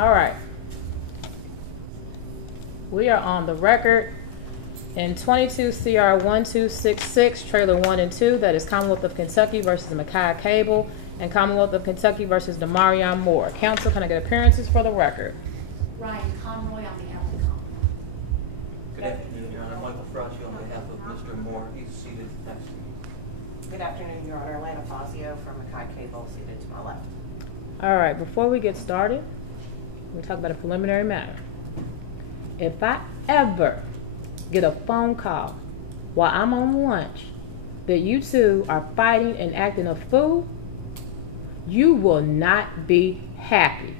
All right. We are on the record in 22 CR 1266, trailer 1 and 2. That is Commonwealth of Kentucky versus Mekhi Cable and Commonwealth of Kentucky versus Demaurion Moore. Counsel, can I get appearances for the record? Ryan Conroy on behalf of the Commonwealth. Good afternoon, Your Honor. Michael Fracci on behalf of Mr. Moore. He's seated next to me. Good afternoon, Your Honor. Lana Fazio from Mekhi Cable, seated to my left. All right, before we get started, we'll talk about a preliminary matter. If I ever get a phone call while I'm on lunch that you two are fighting and acting a fool, you will not be happy.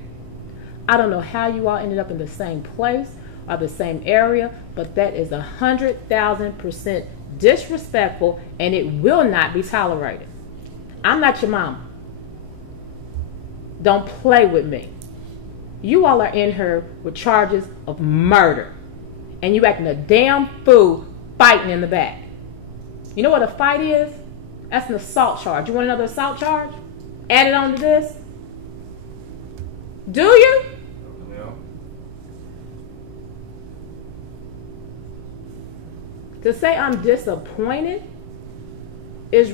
I don't know how you all ended up in the same place or the same area, but that is 100,000% disrespectful, and it will not be tolerated. I'm not your mama. Don't play with me. You all are in here with charges of murder, and you acting a damn fool fighting in the back. You know what a fight is? That's an assault charge. You want another assault charge? Add it on to this? Do you? No. To say I'm disappointed is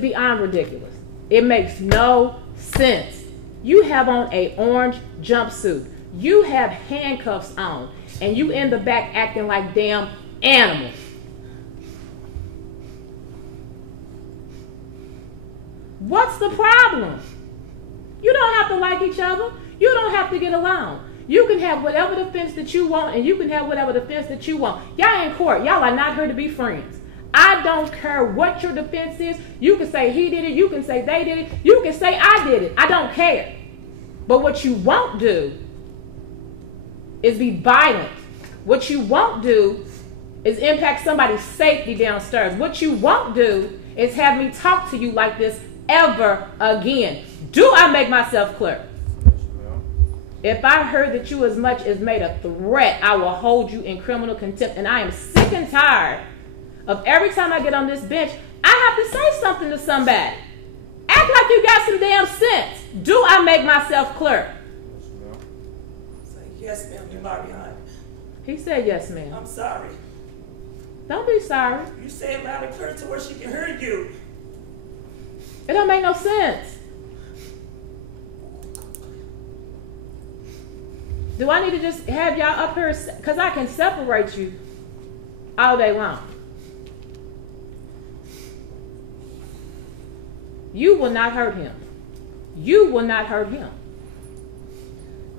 beyond ridiculous. It makes no sense. You have on a orange jumpsuit. You have handcuffs on, and you in the back acting like damn animals. What's the problem? You don't have to like each other. You don't have to get along. You can have whatever defense that you want, and you can have whatever defense that you want. Y'all in court. Y'all are not here to be friends. I don't care what your defense is. You can say he did it. You can say they did it. You can say I did it. I don't care. But what you won't do is be violent. What you won't do is impact somebody's safety downstairs. What you won't do is have me talk to you like this ever again. Do I make myself clear? If I heard that you as much as made a threat, I will hold you in criminal contempt. And I am sick and tired of every time I get on this bench, I have to say something to somebody. Act like you got some damn sense. Do I make myself clear? Say, yes, ma'am, Demaurion. He said yes, ma'am. I'm sorry. Don't be sorry. You say it loud and clear to where she can hear you. It don't make no sense. Do I need to just have y'all up here? Because I can separate you all day long. You will not hurt him. You will not hurt him.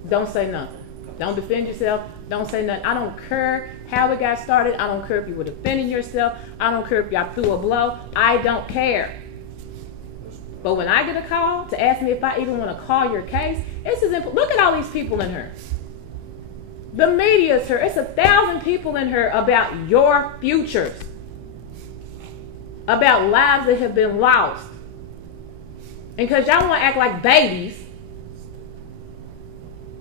Don't say nothing. Don't defend yourself. Don't say nothing. I don't care how it got started. I don't care if you were defending yourself. I don't care if y'all threw a blow. I don't care. But when I get a call to ask me if I even want to call your case, it's as simple. Look at all these people in here. The media's here. It's 1,000 people in here about your futures. About lives that have been lost. And because y'all want to act like babies,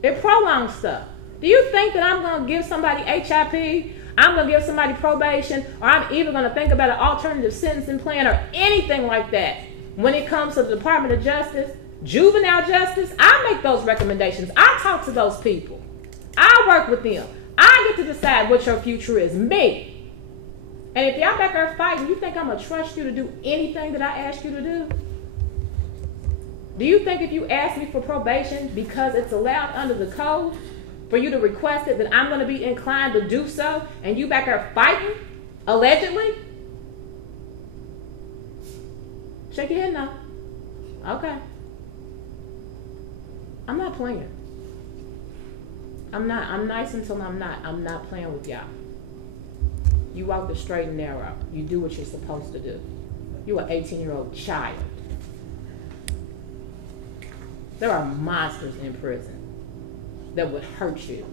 it prolongs stuff. Do you think that I'm going to give somebody HIP, I'm going to give somebody probation, or I'm even going to think about an alternative sentencing plan or anything like that when it comes to the Department of Justice, juvenile justice? I make those recommendations. I talk to those people. I work with them. I get to decide what your future is. Me. And if y'all back there fighting, you think I'm going to trust you to do anything that I ask you to do? Do you think if you ask me for probation because it's allowed under the code for you to request it, that I'm going to be inclined to do so, and you back there fighting, allegedly? Shake your head no. Okay. I'm not playing. I'm not. I'm nice until I'm not. I'm not playing with y'all. You walk the straight and narrow. You do what you're supposed to do. You're an 18-year-old child. There are monsters in prison that would hurt you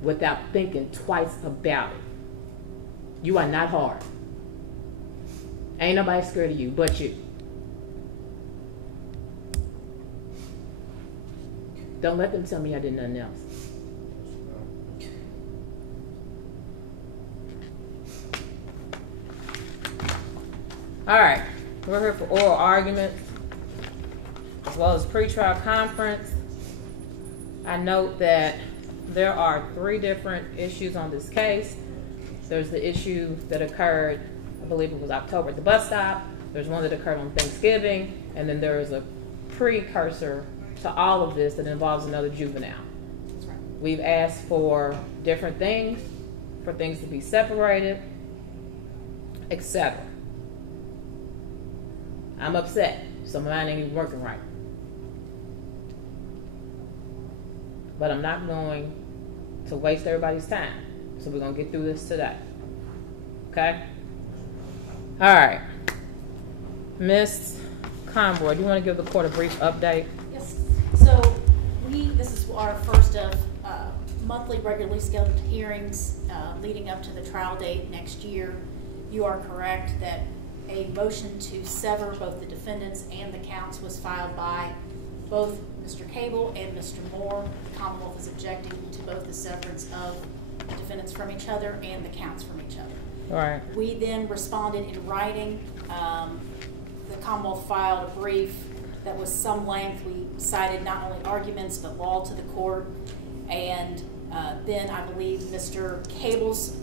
without thinking twice about it. You are not hard. Ain't nobody scared of you but you. Don't let them tell me I did nothing else. All right, we're here for oral arguments as well as pretrial conference. I note that there are 3 different issues on this case. There's the issue that occurred, I believe it was October at the bus stop. There's one that occurred on Thanksgiving, and then there is a precursor to all of this that involves another juvenile. That's right. We've asked for different things, for things to be separated, etc. I'm upset. Some of mine ain't even working right. But I'm not going to waste everybody's time. So we're going to get through this today. Okay? All right. Ms. Conroy, do you want to give the court a brief update? Yes. So this is our first of monthly regularly scheduled hearings leading up to the trial date next year. You are correct that a motion to sever both the defendants and the counts was filed by both Mr. Cable and Mr. Moore. The Commonwealth is objecting to both the severance of the defendants from each other and the counts from each other. All right. We then responded in writing. The Commonwealth filed a brief that was some length. We cited not only arguments but law to the court. And then I believe Mr. Cable's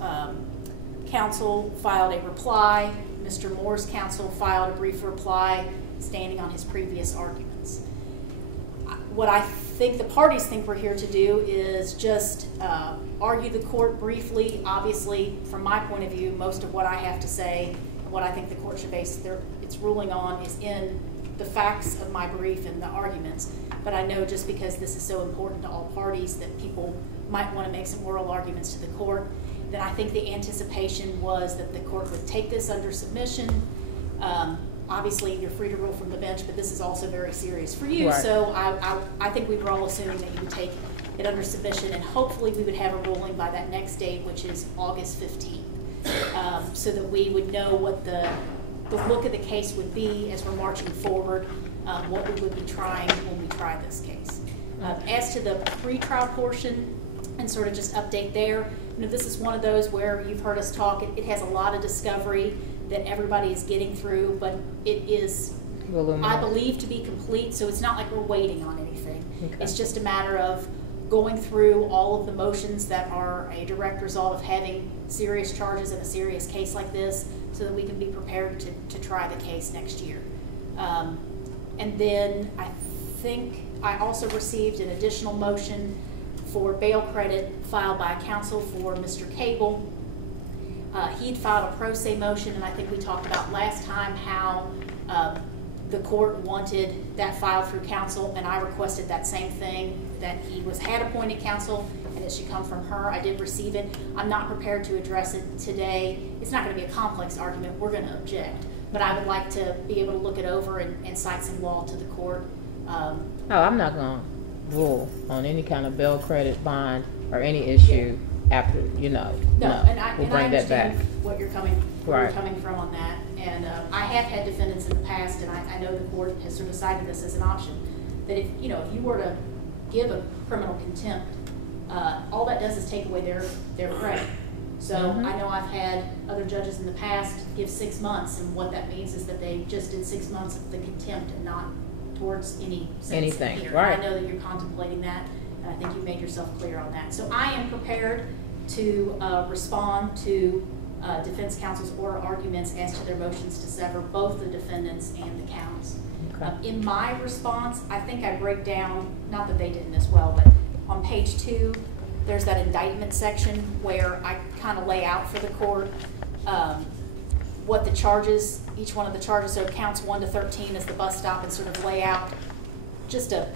counsel filed a reply. Mr. Moore's counsel filed a brief reply standing on his previous arguments. What I think the parties think we're here to do is just argue the court briefly. Obviously, from my point of view, most of what I have to say and what I think the court should base its ruling on is in the facts of my brief and the arguments. But I know just because this is so important to all parties that people might want to make some oral arguments to the court, then I think the anticipation was that the court would take this under submission. Obviously, you're free to rule from the bench, but this is also very serious for you. Right. So I think we were all assuming that you would take it under submission, and hopefully we would have a ruling by that next date, which is August 15th, so that we would know what the look of the case would be as we're marching forward, what we would be trying when we try this case. As to the pretrial portion, and sort of just update there, this is one of those where you've heard us talk. It has a lot of discovery that everybody is getting through, but it is, I believe, to be complete, so it's not like we're waiting on anything. Okay. It's just a matter of going through all of the motions that are a direct result of having serious charges in a serious case like this so that we can be prepared to try the case next year. And then I think I also received an additional motion for bail credit filed by counsel for Mr. Cable. He'd filed a pro se motion, and I think we talked about last time how the court wanted that filed through counsel, and I requested that same thing, that he had appointed counsel and it should come from her. I did receive it. I'm not prepared to address it today. It's not going to be a complex argument. We're going to object, but I would like to be able to look it over and cite some law to the court. I'm not going to rule on any kind of bail credit, bond, or any issue after, and I understand what you're coming from on that. And I have had defendants in the past, and I know the court has sort of cited this as an option, that if you were to give a criminal contempt, all that does is take away their credit. So I know I've had other judges in the past give 6 months, and what that means is that they just did 6 months of the contempt and not towards anything. Here. Right. I know that you're contemplating that, and I think you made yourself clear on that. So I am prepared to respond to defense counsel's oral arguments as to their motions to sever both the defendants and the counts. Okay. In my response, I think I break down, not that they didn't as well, but on page 2, there's that indictment section where I kind of lay out for the court what the charges, each one of the charges, so counts 1 to 13 is the bus stop, and sort of lay out just a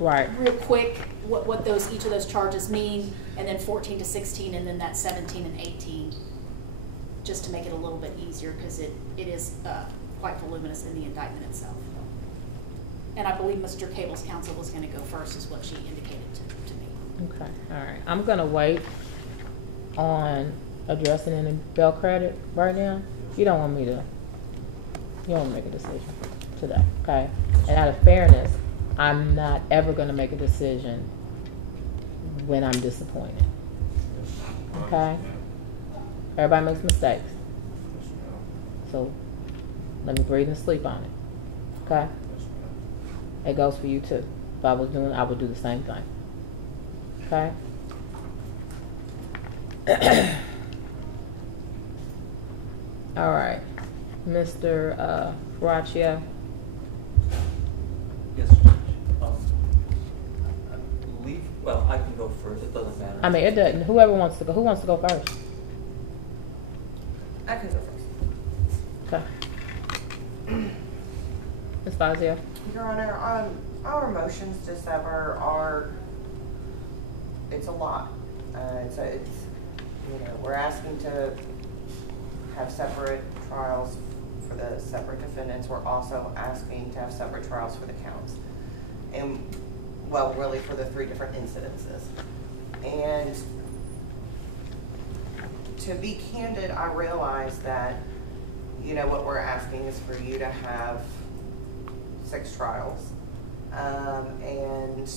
real quick what each of those charges mean, and then 14 to 16, and then that 17 and 18, just to make it a little bit easier, because it is quite voluminous in the indictment itself. And I believe Mr. Cable's counsel was going to go first, is what she indicated to me. Okay, all right. I'm going to wait on addressing any bail credit right now. You don't want to make a decision today, okay? And out of fairness, I'm not ever going to make a decision when I'm disappointed, okay? Everybody makes mistakes. So let me breathe and sleep on it, okay? It goes for you too. If I was doing it, I would do the same thing. Okay. All right, Mr. Raccio. Yes, Judge. Well, I can go first. It doesn't matter. I mean, it doesn't. Whoever wants to go. Who wants to go first? I can go first. Okay. Ms. Fazio. Your Honor, our motions to sever are, it's a lot. It's we're asking to have separate trials for the separate defendants. We're also asking to have separate trials for the counts. And, well, really for the 3 different incidences. And to be candid, I realize that, what we're asking is for you to have 6 trials. And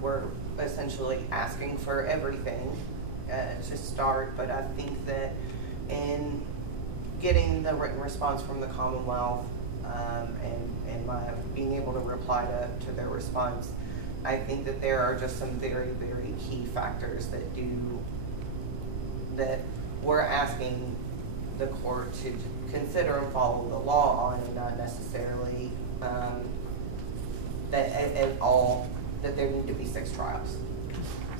we're essentially asking for everything to start, but I think that in getting the written response from the Commonwealth and my being able to reply to their response, I think that there are just some very, very key factors that we're asking the court to consider and follow the law on, and not necessarily that at all that there need to be 6 trials.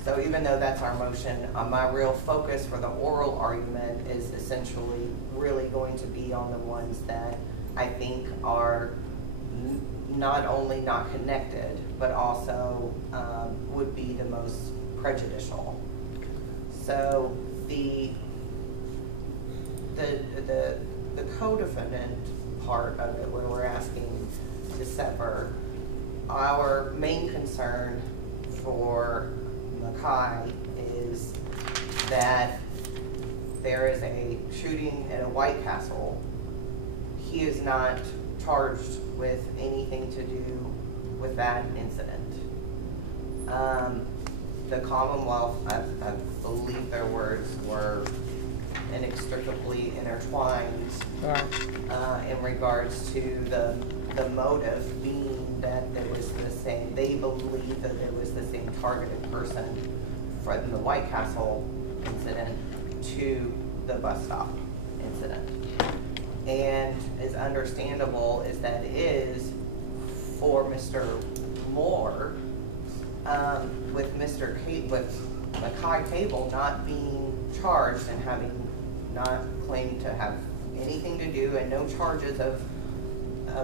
So even though that's our motion, my real focus for the oral argument is essentially really going to be on the ones that I think are not only not connected, but also would be the most prejudicial. So the co-defendant part of it, where we're asking to sever, our main concern for Mekhi is that there is a shooting at a White Castle. He is not charged with anything to do with that incident. The Commonwealth, I believe their words were inextricably intertwined in regards to the motive being that there was the same, they believe that there was the same targeted person from the White Castle incident to the bus stop incident. And as understandable as that is for Mr. Moore, with Mekhi Cable not being charged and having not claimed to have anything to do and no charges of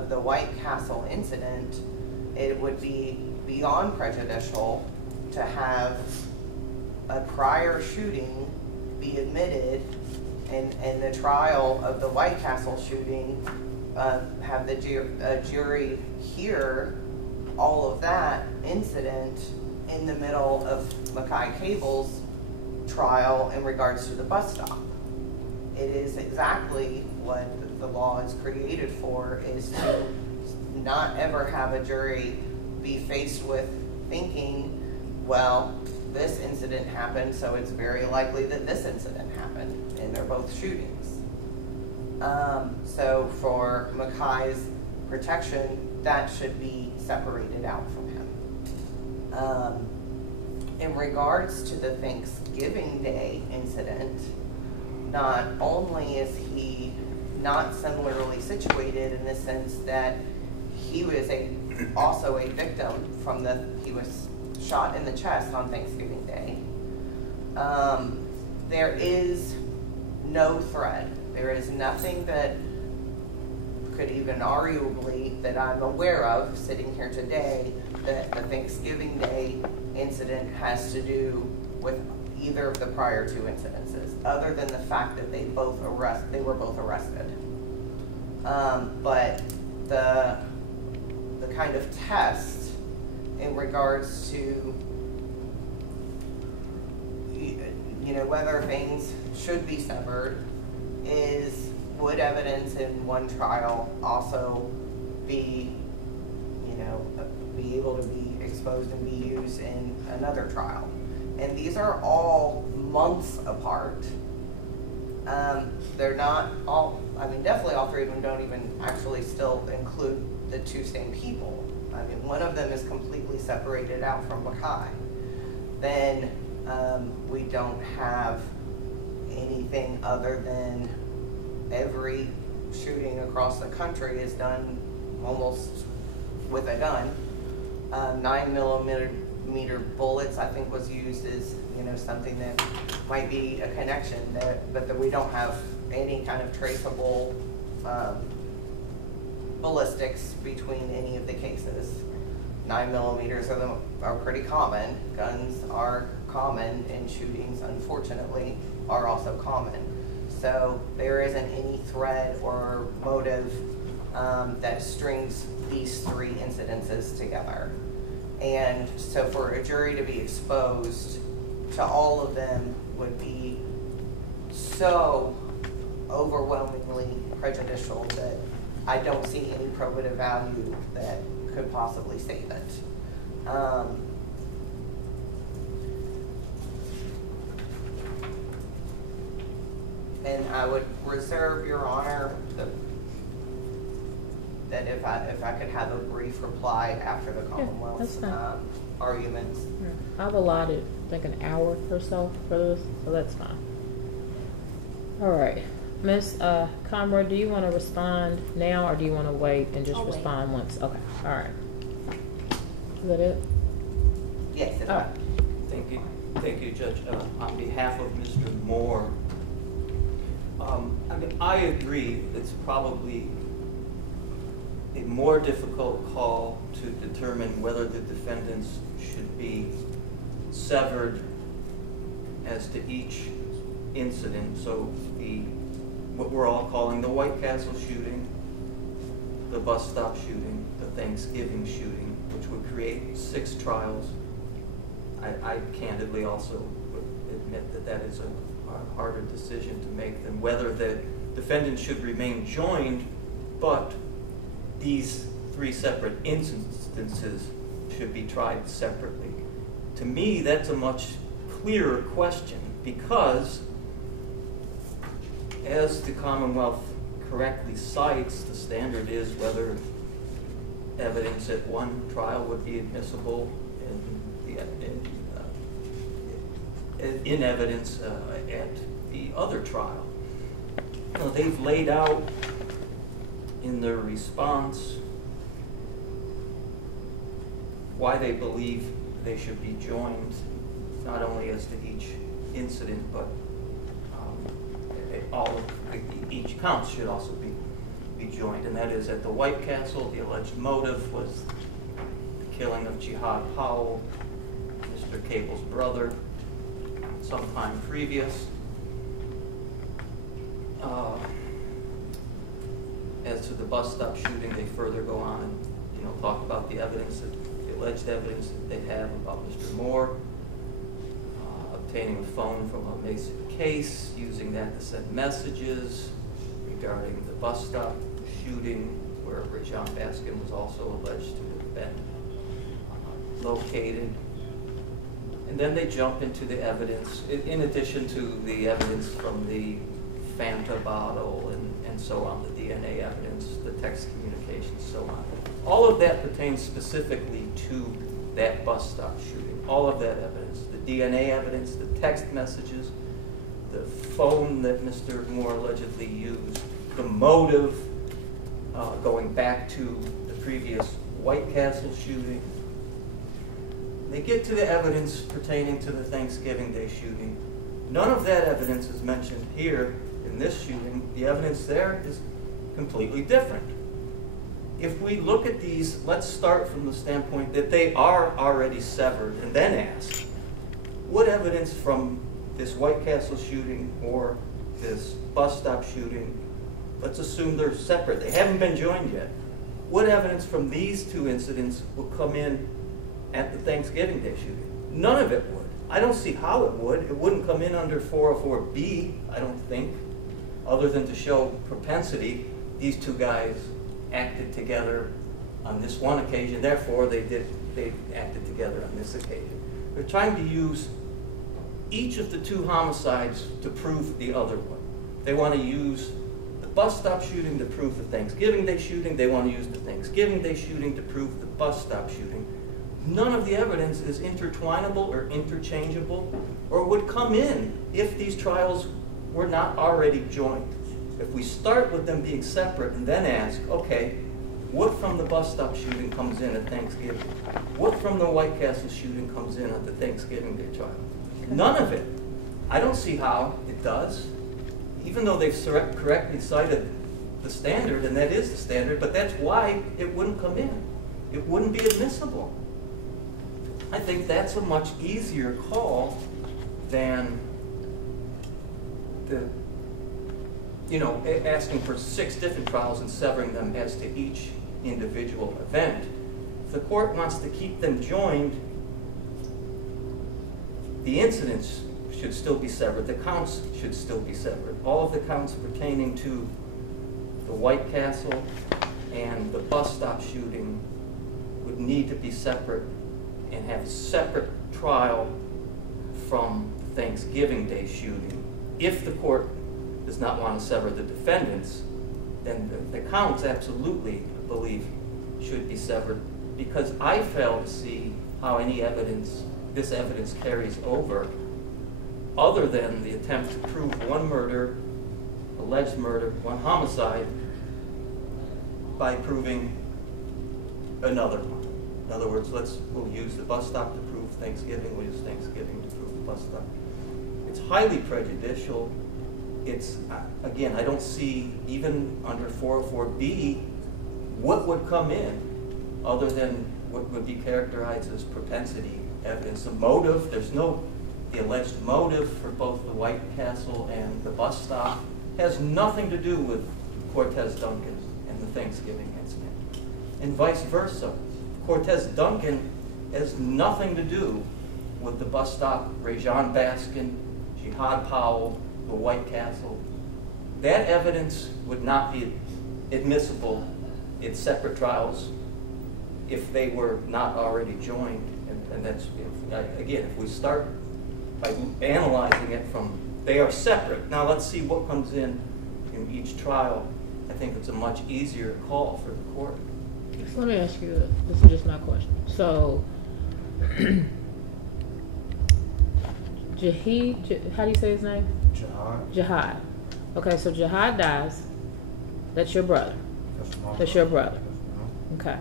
the White Castle incident, it would be beyond prejudicial to have a prior shooting be admitted and the trial of the White Castle shooting, have the jury hear all of that incident in the middle of Mekhi Cable's trial in regards to the bus stop. It is exactly what the law is created for, is to not ever have a jury be faced with thinking, well, this incident happened, so it's very likely that this incident happened, and they're both shootings. So for Mekhi's protection, that should be separated out from him. In regards to the Thanksgiving Day incident, not only is he not similarly situated in the sense that he was also a victim from he was shot in the chest on Thanksgiving Day. There is no thread. There is nothing that could even arguably, that I'm aware of sitting here today, that the Thanksgiving Day incident has to do with either of the prior 2 incidences, other than the fact that they were both arrested. But the kind of test in regards to whether things should be severed is, would evidence in one trial also be able to be exposed and be used in another trial? And these are all months apart. They're not all, definitely all 3 of them don't even actually still include the 2 same people. One of them is completely separated out from Mekhi. then we don't have anything other than every shooting across the country is done almost with a gun. 9mm bullets, I think, was used as, you know, something that might be a connection, but that we don't have any kind of traceable ballistics between any of the cases. 9mm are pretty common. Guns are common, and shootings, unfortunately, are also common. So there isn't any thread or motive that strings these three incidences together. And so for a jury to be exposed to all of them would be so overwhelmingly prejudicial that I don't see any probative value that could possibly save it. And I would reserve, Your Honor, that if I could have a brief reply after the Commonwealth's arguments. Yeah. I've allotted, I think, an hour or so for this, so that's fine. All right. Ms. Conroy, do you want to respond now, or do you want to wait and just respond once? Okay. All right. Is that it? Yes. All right. Thank you, Judge. On behalf of Mr. Moore, I agree it's probably a more difficult call to determine whether the defendants should be severed as to each incident. So what we're all calling the White Castle shooting, the bus stop shooting, the Thanksgiving shooting, which would create 6 trials. I candidly also admit that is a harder decision to make than whether the defendant should remain joined, but these 3 separate instances should be tried separately. To me, that's a much clearer question, because as the Commonwealth correctly cites, the standard is whether evidence at one trial would be admissible in evidence at the other trial. Well, they've laid out in their response why they believe they should be joined, not only as to each incident, but each count should also be joined, and that is at the White Castle. The alleged motive was the killing of Jihad Powell, Mr. Cable's brother, sometime previous. As to the bus stop shooting, they further go on and talk about the evidence, the alleged evidence that they have about Mr. Moore, obtaining a phone from a Mason case, using that to send messages regarding the bus stop shooting, where Rajon Baskin was also alleged to have been located. And then they jump into the evidence, in addition to the evidence from the Fanta bottle and so on, the DNA evidence, the text communications, so on. All of that pertains specifically to that bus stop shooting. All of that evidence, the DNA evidence, the text messages, the phone that Mr. Moore allegedly used, the motive going back to the previous White Castle shooting. They get to the evidence pertaining to the Thanksgiving Day shooting. None of that evidence is mentioned here in this shooting. The evidence there is completely different. If we look at these, let's start from the standpoint that they are already severed, and then ask, what evidence from this White Castle shooting or this bus stop shooting, let's assume they're separate, they haven't been joined yet, what evidence from these 2 incidents will come in at the Thanksgiving Day shooting? None of it would. I don't see how it would. It wouldn't come in under 404B, I don't think, other than to show propensity. These 2 guys acted together on this one occasion, therefore they acted together on this occasion. They're trying to use each of the 2 homicides to prove the other one. They want to use the bus stop shooting to prove the Thanksgiving Day shooting. They want to use the Thanksgiving Day shooting to prove the bus stop shooting. none of the evidence is intertwinable or interchangeable or would come in if these trials were not already joined. If we start with them being separate and then ask, okay, what from the bus stop shooting comes in at Thanksgiving? What from the White Castle shooting comes in at the Thanksgiving Day trial? None of it. I don't see how it does, even though they've correctly cited the standard, and that is the standard, but that's why it wouldn't come in. It wouldn't be admissible. I think that's a much easier call than the, asking for 6 different trials and severing them as to each individual event. If the court wants to keep them joined, the incidents should still be severed. The counts should still be severed. All of the counts pertaining to the White Castle and the bus stop shooting would need to be separate and have a separate trial from the Thanksgiving Day shooting. If the court does not want to sever the defendants, then the counts absolutely, I believe, should be severed, because I fail to see how any evidence, this evidence carries over, other than the attempt to prove one murder, alleged murder, one homicide, by proving another one. In other words, we'll use the bus stop to prove Thanksgiving, we'll use Thanksgiving to prove the bus stop. It's highly prejudicial. It's, again, I don't see, even under 404B, what would come in other than what would be characterized as propensity evidence. A motive, there's no, the alleged motive for both the White Castle and the bus stop has nothing to do with Cortez Duncan and the Thanksgiving incident. And vice versa. Cortez Duncan has nothing to do with the bus stop, Rajon Baskin, Jihad Powell, the White Castle. That evidence would not be admissible in separate trials if they were not already joined. And that's, again, if we start by analyzing it from, they are separate. Now let's see what comes in each trial. I think it's a much easier call for the court. So let me ask you this is just my question. So, how do you say his name? Jihad. Okay, so Jihad dies. That's your brother. That's your brother. Okay.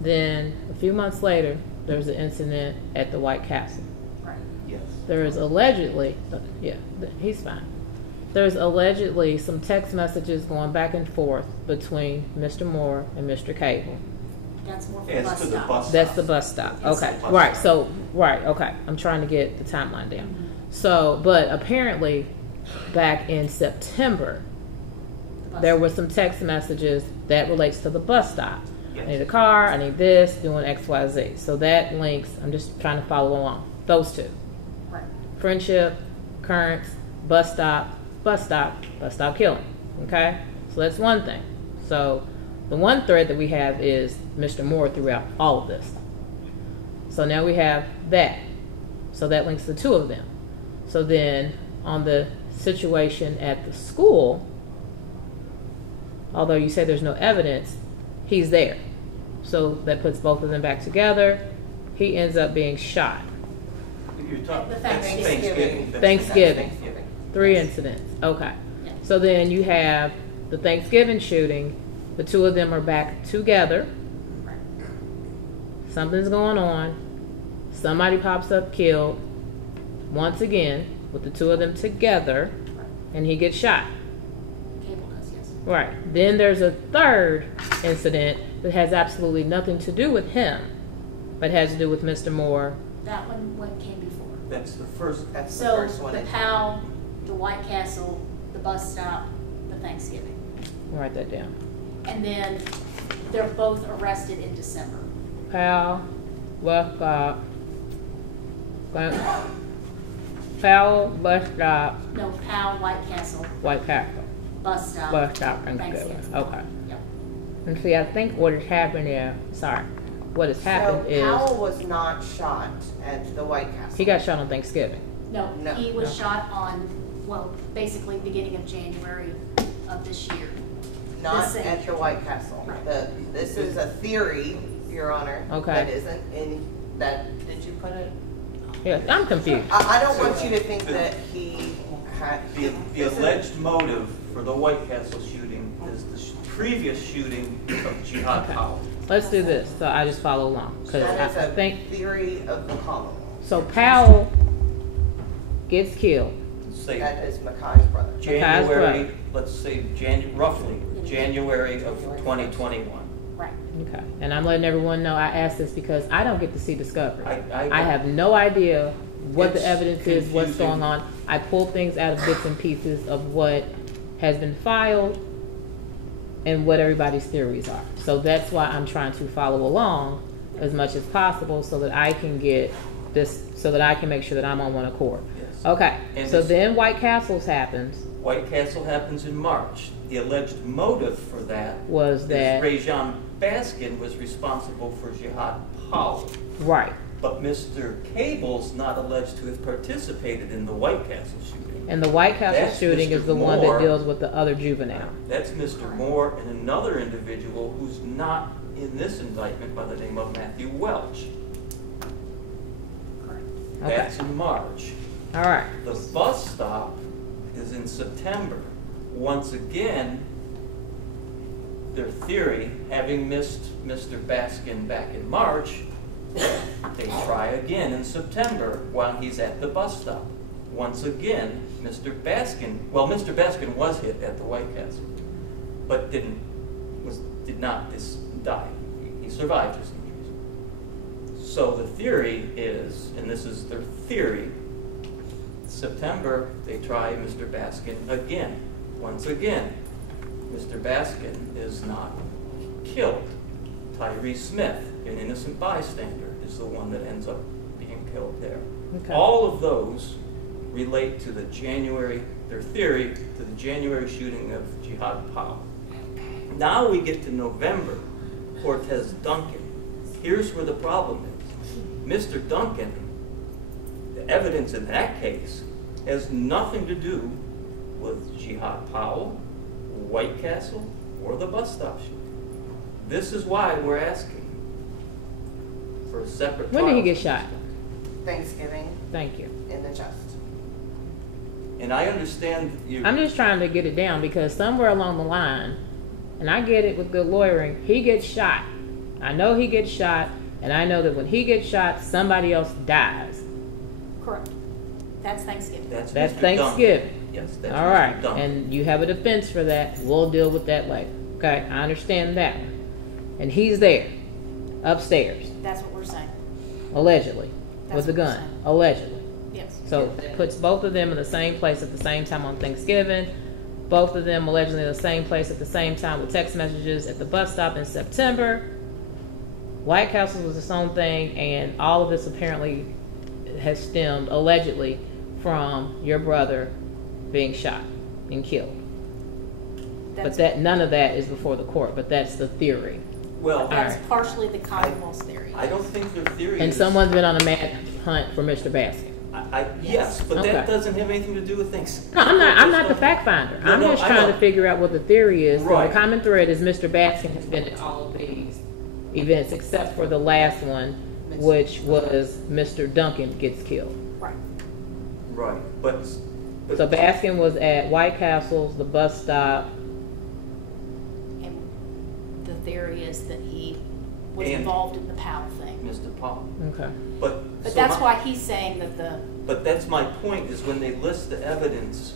Then a few months later, there's an incident at the White Castle. Right. Yes. There is allegedly, he's fine. There's allegedly some text messages going back and forth between Mr. Moore and Mr. Cable. That's more for As bus to the stop. bus That's stop. the bus stop. Yes. Okay. Bus Right. stop. So, right. Okay. I'm trying to get the timeline down. So, but apparently back in September, The bus there stop. were some text messages that relates to the bus stop. Yes. I need a car. I need this, doing X, Y, Z. So that links, I'm just trying to follow along. Those two. Right. Friendship, currents, bus stop killing. Okay? So that's one thing. So the one thread that we have is Mr. Moore throughout all of this. So now we have that. So that links the two of them. So then on the situation at the school, although you say there's no evidence, he's there. So that puts both of them back together. He ends up being shot. You're talking The Thanksgiving. Thanksgiving. 3 incidents. Okay. Yeah. So then you have the Thanksgiving shooting. The two of them are back together. Right. Something's going on. Somebody pops up killed once again with the two of them together, Right. and he gets shot. Cable does, yes. Right. Then there's a third incident that has absolutely nothing to do with him, but has to do with Mr. Moore. That one, what came before? That's the first. That's the So first one. the POW, the White Castle, the bus stop, the Thanksgiving. Write that down. And then they're both arrested in December. Powell, bus stop. Powell, bus stop, No, POW, White Castle, White Castle. bus stop. Bus stop, Thanksgiving. Thanksgiving. Okay. Yep. And see, I think what has happened there, what has happened So is Powell was not shot at the White Castle. he got shot on Thanksgiving. No, No. he was No. shot on, well, basically beginning of January of this year. Not the same at the year. White Castle. Right. This is a theory Your Honor. Okay. That isn't in that. Did you put it? Yeah, I'm confused. I don't want you to think that he had The alleged motive for the White Castle shooting is the previous shooting of Jihad Powell. Let's do this, so I just follow along. Because That is I a think, theory of the Commonwealth. so Powell gets killed. Say That is Mekhi's brother. January, let's say roughly January of 2021. Right. Okay, and I'm letting everyone know I asked this because I don't get to see discovery. I have no idea what the It's evidence is, what's confusing. going on. I pull things out of bits and pieces of what has been filed and what everybody's theories are. So that's why I'm trying to follow along as much as possible so that I can get this, so that I can make sure that I'm on one accord. Yes. Okay, And so this- then White Castles happens. White Castle happens in March. The alleged motive for that Was that- Rajon Baskin was responsible for Jihad Powell. Right. But Mr. Cable's not alleged to have participated in the White Castle shooting. And the White Castle That's shooting Mr. is the one Moore. that deals with the other juvenile. That's Mr. Moore and another individual who's not in this indictment by the name of Matthew Welch. Okay. That's in March. All right. The bus stop is in September. Once again, their theory, having missed Mr. Baskin back in March, they try again in September while he's at the bus stop. Once again, Mr. Baskin was hit at the White Castle, but did not die. He survived his injuries. So the theory is, and this is their theory, September, they try Mr. Baskin again. Once again, Mr. Baskin is not killed. Tyree Smith, an innocent bystander, is the one that ends up being killed there. Okay. All of those relate to their theory, to the January shooting of Jihad Powell. Now we get to November, Cortez Duncan. Here's where the problem is. Mr. Duncan, the evidence in that case has nothing to do with Jihad Powell, White Castle, or the bus stop shooting. This is why we're asking for a separate trial. When did he get shot? Thanksgiving Thank you. in the chest. And I understand you. I'm just trying to get it down because somewhere along the line, and I get it with good lawyering, he gets shot. I know he gets shot, and I know that when he gets shot, somebody else dies. Correct. That's Thanksgiving. That's That's Mr. Thanksgiving. Duncan. Yes, that's All Mr. right, Duncan. and you have a defense for that. We'll deal with that later. Okay, I understand that one. And he's there, upstairs, That's what we're saying. allegedly, That's with a what we're gun, saying. allegedly. Yes. So it puts both of them in the same place at the same time on Thanksgiving. Both of them allegedly in the same place at the same time with text messages at the bus stop in September. White Castle was its own thing, and all of this apparently has stemmed, allegedly, from your brother being shot and killed. But That's, none of that is before the court, but that's the theory. Well, that's Alright. partially the Commonwealth's theory. I don't think their theory And is. someone's been on a mad hunt for Mr. Baskin. Yes, but Okay. that doesn't have anything to do with things. No, I'm not the fact finder. No, I'm no, just I trying know. to figure out what the theory is. Right. The common thread is Mr. Baskin has been at all of these events except for the last one, which was Mr. Duncan gets killed. Right. Right, but So Baskin was at White Castle's, the bus stop. And the theory is that he was And- involved in the Powell thing. Mr. Paul. Okay. But So that's my- why he's saying that the, But that's my point, is when they list the evidence,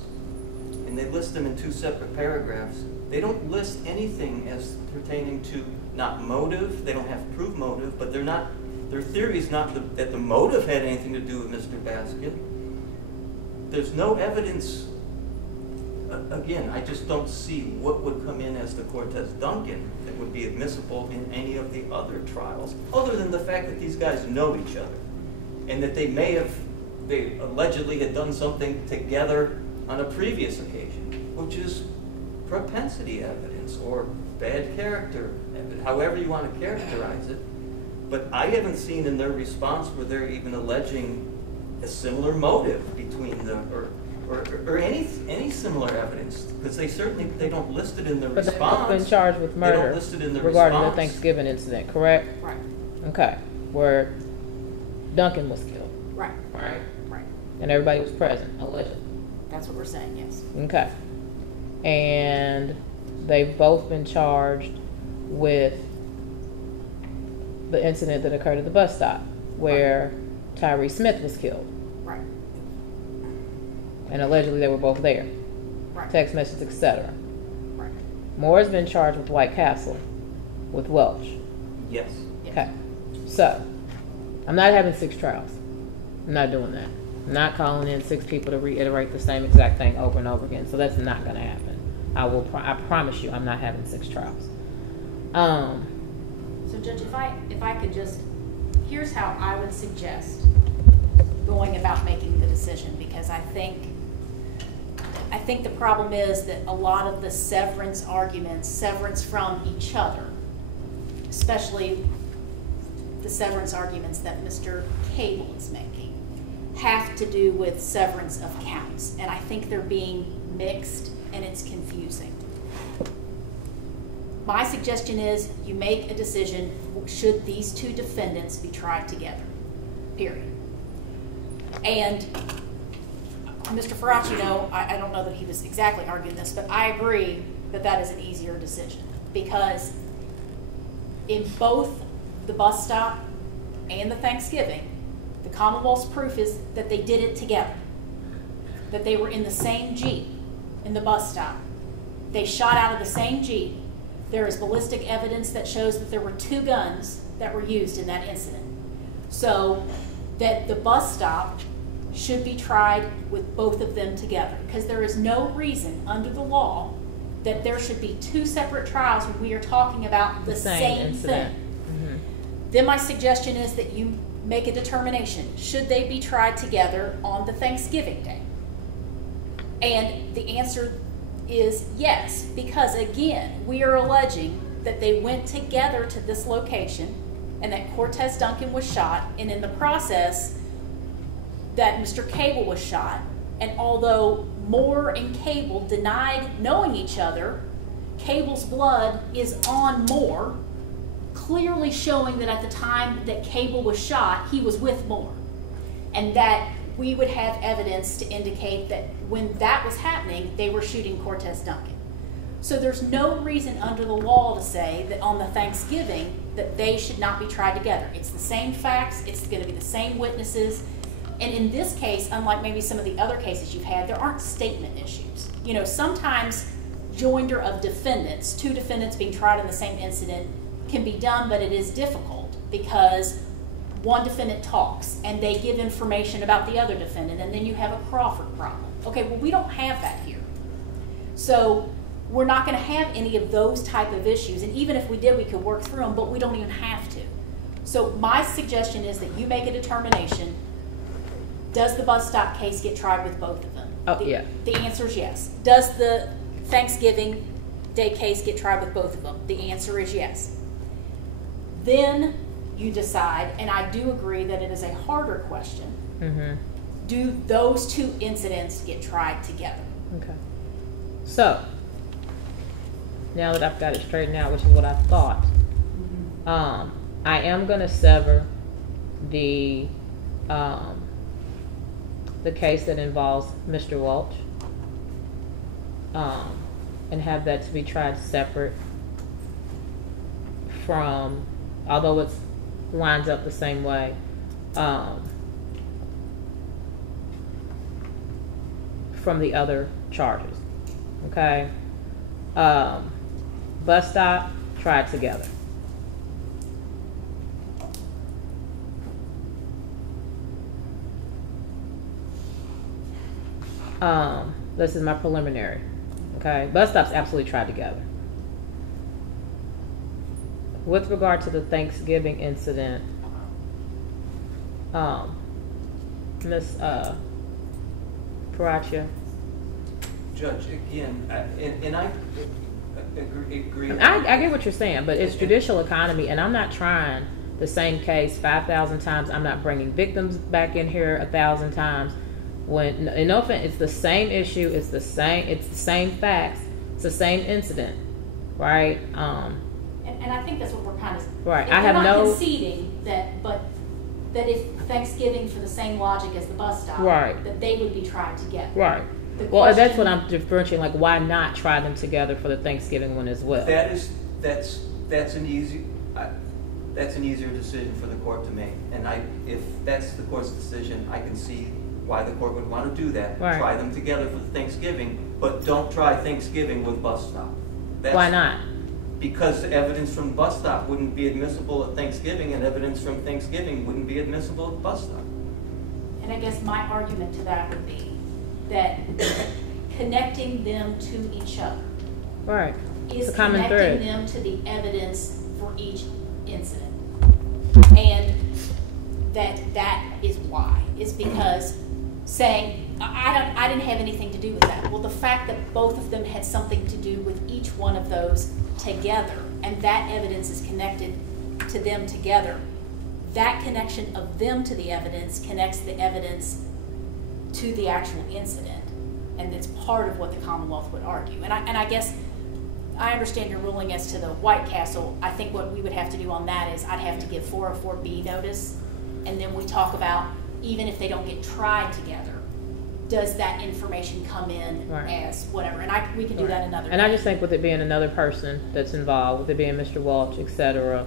and they list them in two separate paragraphs, they don't list anything as pertaining to not motive, they don't have to prove motive, but their theory is not that the motive had anything to do with Mr. Baskin. There's no evidence, again, I just don't see what would come in as the Cortez Duncan that would be admissible in any of the other trials, other than the fact that these guys know each other, and that they allegedly had done something together on a previous occasion, which is propensity evidence or bad character evidence, however you want to characterize it. But I haven't seen in their response where they're even alleging a similar motive between them, or or any similar evidence, because they don't list it in the But they've both response. been charged with They don't murder list it in the regarding the response. Thanksgiving incident, correct? Right, Okay, where Duncan was killed, right, right? right. And everybody was present, allegedly. That's what we're saying, yes. Okay. And they've both been charged with the incident that occurred at the bus stop where Tyree Smith was killed. Right, And allegedly they were both there. right, Text messages, etc. right. Moore has been charged with White Castle, with Welch. Yes. Yes. Okay. So, I'm not having 6 trials. I'm not doing that. I'm not calling in 6 people to reiterate the same exact thing over and over again. So that's not going to happen. I promise you, I'm not having 6 trials. So Judge, if I could just, here's how I would suggest going about making the decision, because I think the problem is that a lot of the severance arguments, severance from each other, especially the severance arguments that Mr. Cable is making, have to do with severance of counts. And I think they're being mixed and it's confusing. My suggestion is you make a decision, should these 2 defendants be tried together, period. And Mr. Ferracino, I don't know that he was exactly arguing this, but I agree that that is an easier decision, because in both the bus stop and the Thanksgiving, the Commonwealth's proof is that they did it together, that they were in the same Jeep in the bus stop. They shot out of the same Jeep. There is ballistic evidence that shows that there were 2 guns that were used in that incident. So that the bus stop should be tried with both of them together, because there is no reason under the law that there should be 2 separate trials when we are talking about the same incident. thing. Mm-hmm. Then my suggestion is that you make a determination. Should they be tried together on the Thanksgiving day? And the answer is yes, because again, we are alleging that they went together to this location and that Cortez Duncan was shot, and in the process that Mr. Cable was shot. And although Moore and Cable denied knowing each other, Cable's blood is on Moore, clearly showing that at the time that Cable was shot, he was with Moore. And that we would have evidence to indicate that when that was happening, they were shooting Cortez Duncan. So there's no reason under the law to say that on the Thanksgiving that they should not be tried together. It's the same facts, it's going to be the same witnesses. And in this case, unlike maybe some of the other cases you've had, there aren't statement issues. You know, sometimes joinder of defendants, 2 defendants being tried in the same incident, can be done, but it is difficult because one defendant talks and they give information about the other defendant, and then you have a Crawford problem. Okay, well, we don't have that here. So we're not going to have any of those type of issues, and even if we did, we could work through them, but we don't even have to. So my suggestion is that you make a determination. Does the bus stop case get tried with both of them? Yeah. The answer is yes. Does the Thanksgiving Day case get tried with both of them? The answer is yes. Then you decide, and I do agree that it is a harder question, do those 2 incidents get tried together? Okay. So, now that I've got it straightened out, which is what I thought, I am going to sever the case that involves Mr. Welch, and have that to be tried separate from, although it lines up the same way, from the other charges. Okay? Bus stop, tried together. This is my preliminary. Okay? Bus stops absolutely tried together. With regard to the Thanksgiving incident, Ms. Parachia. Judge, again, and I agree. I get what you're saying, but it's judicial economy, and I'm not trying the same case 5,000 times. I'm not bringing victims back in here 1,000 times. When, in no offense, it's the same issue, it's the same facts, it's the same incident, right? And I think that's what we're kind of Right. If I have we're not no conceding that, but that if Thanksgiving for the same logic as the bus stop, right, that they would be tried together. Right. Well, that's what I'm differentiating. Like, why not try them together for the Thanksgiving one as well? That's an easier decision for the court to make. And if that's the court's decision, I can see why the court would want to do that. Right. Try them together for the Thanksgiving, but don't try Thanksgiving with bus stop. Why not? Because evidence from bus stop wouldn't be admissible at Thanksgiving, and evidence from Thanksgiving wouldn't be admissible at bus stop. And I guess my argument to that would be that connecting them to each other, right, is it's a common connecting thread. them to the evidence for each incident. And that is why. It's because saying, I didn't have anything to do with that. Well, the fact that both of them had something to do with each one of those together, and that evidence is connected to them together, that connection of them to the evidence connects the evidence to the actual incident. And it's part of what the Commonwealth would argue. And I guess I understand your ruling as to the White Castle. I think what we would have to do on that is I'd have to give 404B notice, and then we talk about, even if they don't get tried together, does that information come in as whatever? And we can do that another And day. I just think with it being another person that's involved, with it being Mr. Walsh, etc.,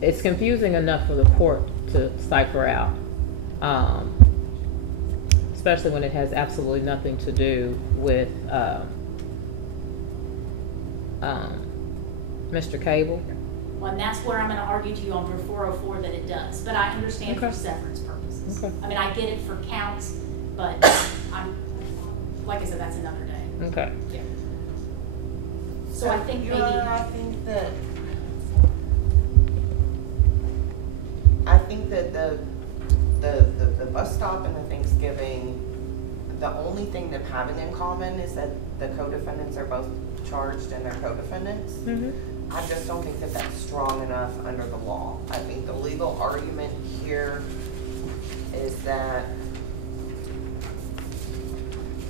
it's confusing enough for the court to cipher out, especially when it has absolutely nothing to do with Mr. Cable. Well, and that's where I'm going to argue to you on 404 that it does. But I understand for severance purposes. Okay. I mean, I get it for counts, but like I said, that's another day. Okay. Yeah. So I think maybe. I think that the bus stop and the Thanksgiving, the only thing they're having in common is that the co-defendants are both charged and they're co-defendants. Mm-hmm. I just don't think that that's strong enough under the law. I think the legal argument here is that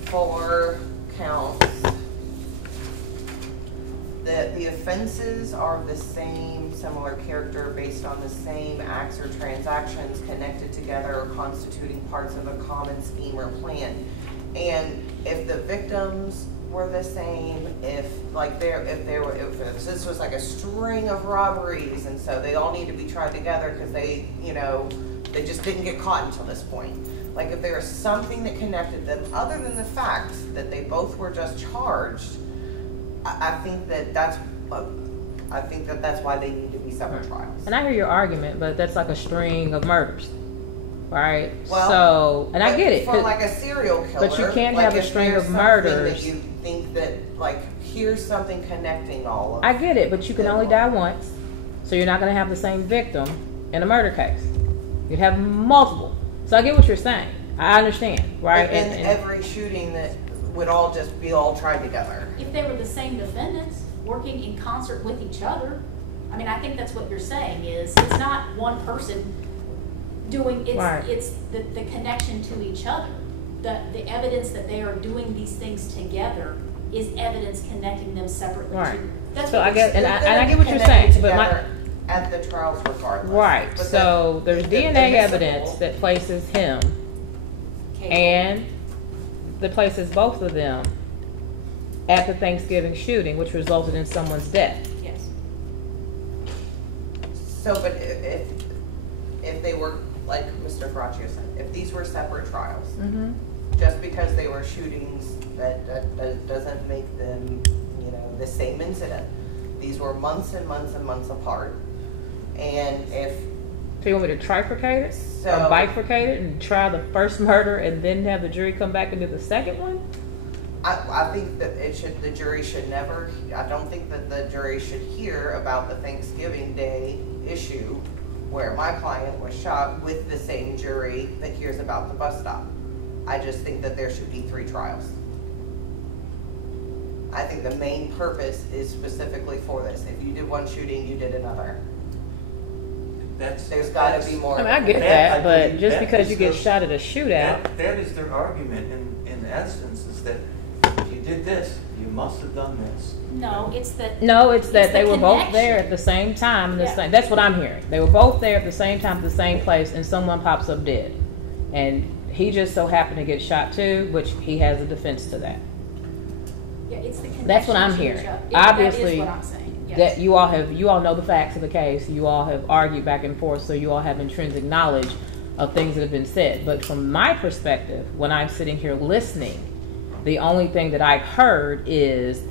for counts, that the offenses are the same, similar character based on the same acts or transactions connected together or constituting parts of a common scheme or plan. And if the victims were the same, if this was like a string of robberies, and so they all need to be tried together because they just didn't get caught until this point. Like, if there was something that connected them other than the fact that they both were just charged, I think that's why they need to be separate trials. And I hear your argument, but that's like a string of murders, right? Well, so, and I get it. For like a serial killer, but you can't like have a if string there's of something murders. that you think that, like, here's something connecting all of. I get it, but you can only die once, so you're not going to have the same victim in a murder case. You'd have multiple. So I get what you're saying. I understand, right? And every shooting that would all just be all tried together. If they were the same defendants working in concert with each other, I mean, I think that's what you're saying is it's not one person doing, it's the connection to each other. The evidence that they are doing these things together is evidence connecting them separately. Right. That's so what I get, and I get what you're Connected saying, but together at the trials regardless. right. But So there's DNA admissible evidence that places him and that places both of them at the Thanksgiving shooting, which resulted in someone's death. Yes. So, but if they were, like Mr. Fraccio said, if these were separate trials, just because they were shootings, that doesn't make them, the same incident. These were months and months and months apart. And if... So you want me to trifurcate it? So, or bifurcate it and try the first murder and then have the jury come back and do the second one? I think that the jury should never, I don't think that the jury should hear about the Thanksgiving Day issue where my client was shot with the same jury that hears about the bus stop. I just think that there should be 3 trials. I think the main purpose is specifically for this. If you did one shooting, you did another. There's gotta be more. I mean, I get that, but just because you get shot at a shootout. That is their argument in essence, is that if you did this, you must have done this. No, it's that. They were both connection. there at the same time. Yeah. That's what I'm hearing. They were both there at the same time, at the same place, and someone pops up dead. And he just so happened to get shot too, which he has a defense to that. Yeah, it's the connection. That's what I'm to hearing. each other. Obviously, that is what I'm saying. Yes. that you all know the facts of the case. You all have argued back and forth, so you all have intrinsic knowledge of things that have been said. But from my perspective, when I'm sitting here listening, the only thing that I've heard is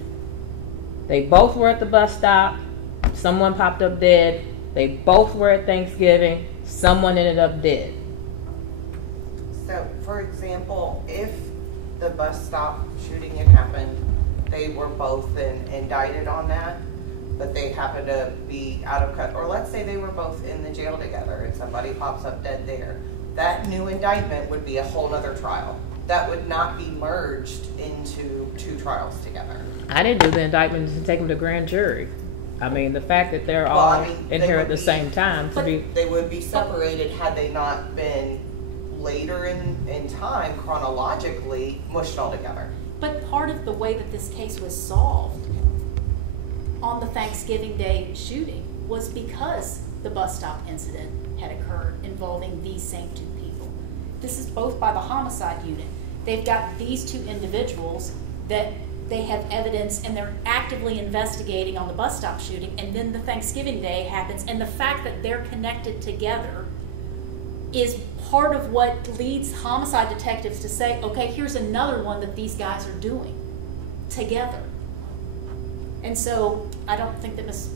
they both were at the bus stop. Someone popped up dead. They both were at Thanksgiving. Someone ended up dead. So, for example, if the bus stop shooting had happened, they were both then indicted on that, but they happen to be out of cut, or let's say they were both in the jail together and somebody pops up dead there, that new indictment would be a whole other trial. That would not be merged into two trials together. I didn't do the indictment to take them to grand jury. I mean, the fact that they're all in here at the same time to be. They would be separated had they not been later in time, chronologically, mushed all together. But part of the way that this case was solved on the Thanksgiving Day shooting was because the bus stop incident had occurred involving these same two people. This is both by the homicide unit. They've got these two individuals that they have evidence and they're actively investigating on the bus stop shooting, and then the Thanksgiving Day happens, and the fact that they're connected together is part of what leads homicide detectives to say, okay, here's another one that these guys are doing together. And so I don't think that Ms.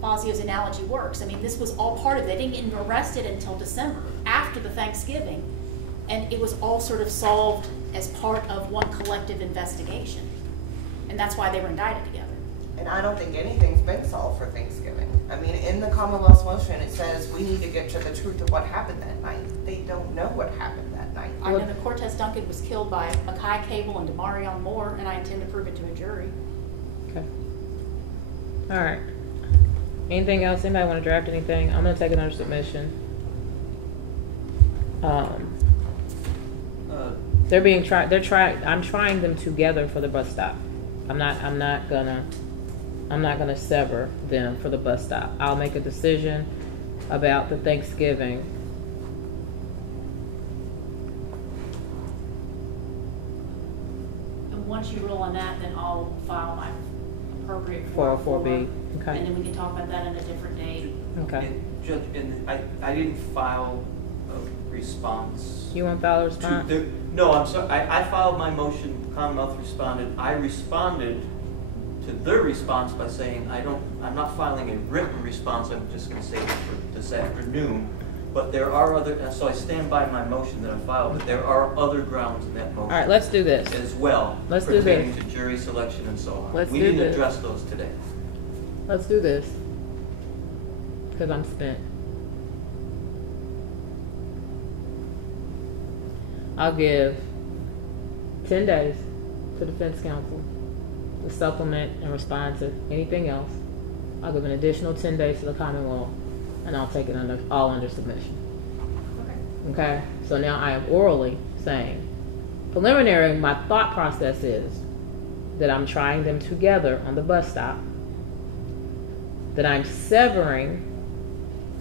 Fazio's analogy works. I mean, this was all part of it. They didn't get arrested until December, after the Thanksgiving, and it was all sort of solved as part of one collective investigation. And that's why they were indicted together. And I don't think anything's been solved for Thanksgiving. I mean, in the Commonwealth's motion, it says we need to get to the truth of what happened that night. They don't know what happened that night. I know that Cortez Duncan was killed by Mekhi Cable and Demaurion Moore, and I intend to prove it to a jury. Okay. All right. Anything else? Anybody want to draft anything? I'm going to take it under submission. They're being tried. I'm trying them together for the bus stop. I'm not gonna sever them for the bus stop. I'll make a decision about the Thanksgiving. And once you rule on that, then I'll file my appropriate 404B. Okay. And then we can talk about that on a different date. Okay. And Judge, I didn't file a response. You want to file a response? No, I'm sorry. I filed my motion. Commonwealth responded. I responded to their response by saying I'm not filing a written response. I'm just going to say it for this afternoon. But there are other. So I stand by my motion that I filed. But there are other grounds in that motion. All right. Let's do this. As well. Let's do this. Pertaining to jury selection and so on. We didn't address those today. Let's do this. Because I'm spent. I'll give 10 days to defense counsel to supplement and respond to anything else. I'll give an additional 10 days to the Commonwealth, and I'll take it all under submission. Okay? So now I am orally saying, preliminary, my thought process is that I'm trying them together on the bus stop, that I'm severing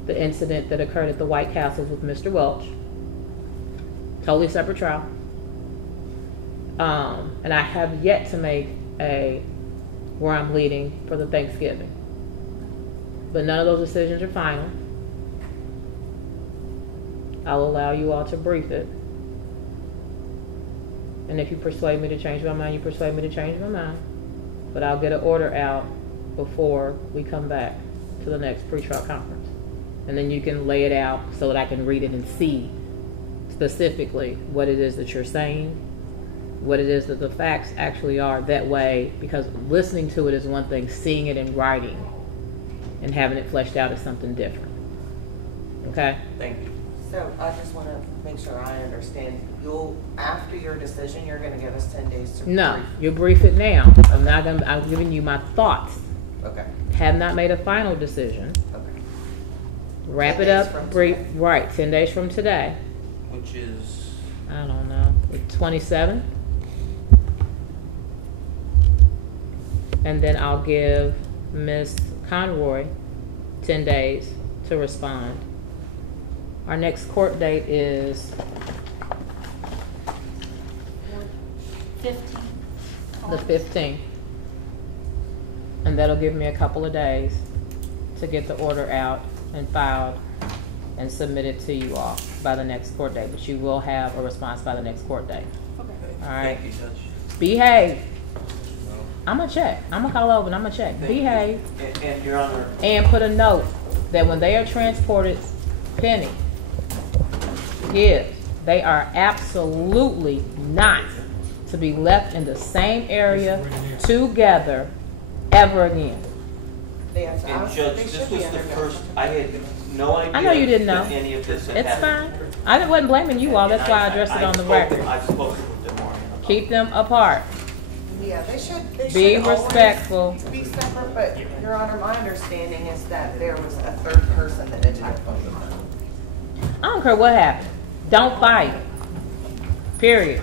the incident that occurred at the White Castles with Mr. Welch. Totally separate trial. And I have yet to make where I'm leading for the Thanksgiving. But none of those decisions are final. I'll allow you all to brief it. And if you persuade me to change my mind, you persuade me to change my mind. But I'll get an order out before we come back to the next pretrial conference. And then you can lay it out so that I can read it and see specifically what it is that you're saying, what it is that the facts actually are. That way, because listening to it is one thing, seeing it in writing and having it fleshed out is something different. Okay? Thank you. So I just want to make sure I understand. After your decision, you're going to give us 10 days to No, brief. you brief it now. I'm giving you my thoughts. Okay. Have not made a final decision. Okay. Wrap 10 it days up, from brief, today. right, 10 days from today. Which is, I don't know, 27. And then I'll give Miss Conroy 10 days to respond. Our next court date is 15. the 15th. And that'll give me a couple of days to get the order out and filed and submitted to you all by the next court date. But you will have a response by the next court date. Okay. All right. thank you, Judge. Behave. I'm gonna check. I'm gonna call over and I'm gonna check. Thank you. Behave. And Your Honor, And put a note that when they are transported, Penny, they are absolutely not to be left in the same area together ever again. Yeah, so and they Judge, should this be was the under first, I had no idea. I know you didn't know. that any of this had It's happened. fine. I wasn't blaming you all. That's why I addressed it on the record. I've spoken with Demaurion about Keep them apart. Yeah, they should. They Be should always respectful. Be separate, but Your Honor, my understanding is that there was a third person that attacked both of them. I don't care what happened. Don't fight. Period.